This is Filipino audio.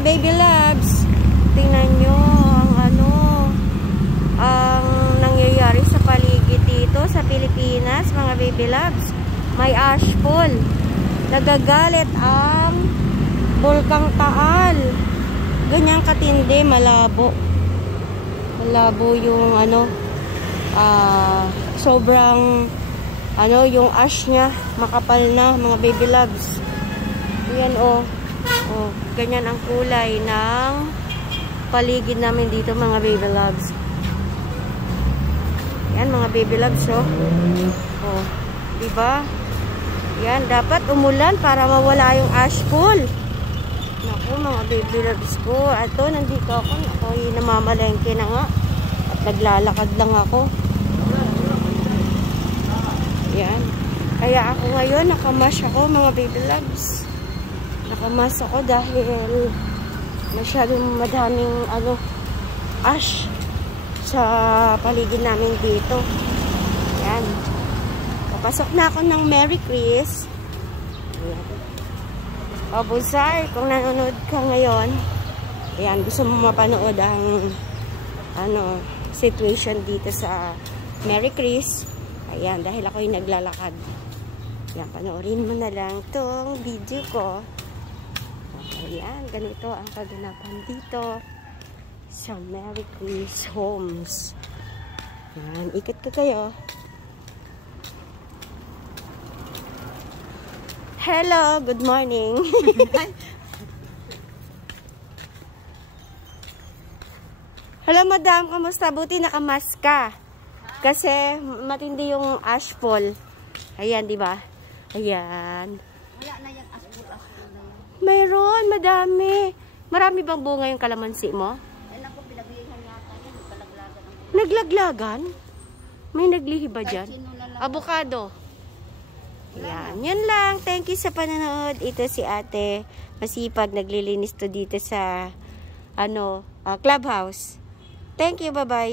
baby loves. Tingnan nyo ang nangyayari sa paligid dito sa Pilipinas, mga baby loves. May ashfall. Nagagalit ang Bulkang Taal. Ganyan katindi, malabo. Malabo yung sobrang yung ash niya, makapal na, mga baby loves. Ayan ganyan ang kulay ng paligid namin dito, mga baby loves. Yan, mga baby loves, diba? Yan, dapat umulan para mawala yung ashfall. Naku, mga baby loves ko. Ato, nandito ako. Ako'y namamalengke na nga. At naglalakad lang ako. Yan. Kaya ako ngayon, nakamash ako, mga baby loves. Nakamas ako dahil masyadong madaming ash sa paligid namin dito. Yan. Papasok na ako ng Merry Chris. Ayan. O Bulsar, kung nanonood ka ngayon, ayan, gusto mo mapanood ang situation dito sa Merry Chris. Ayan, dahil ako'y naglalakad. Ayan, panoorin mo na lang tong video ko. Ayan, ganito ang kaganapan dito sa Merry Chris Homes. Ayan, ikot ko kayo. Hello, good morning. Hello, madam, kamusta? Buti nakamask ka. Kasi matindi yung ashfall. Ayan, di ba? Ayan. Wala na yung ashfall na yun. Mayroon, madami. Marami bang bunga yung kalamansi mo? Alam ko, pinaglihan yata yan. Palaglagan. Naglaglagan? May naglihi ba dyan? Avocado. Yan. Yan lang. Thank you sa panonood. Ito si ate. Masipag naglilinis to dito sa clubhouse. Thank you. Bye-bye.